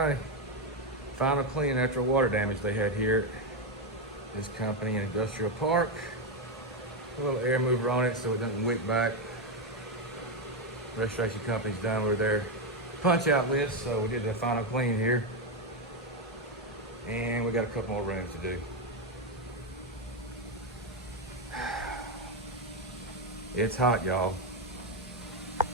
Alright, final clean after water damage they had here at this company in Industrial Park. A little air mover on it so it doesn't wick back. Restoration company's done with their punch out list, so we did the final clean here. And we got a couple more rooms to do. It's hot, y'all.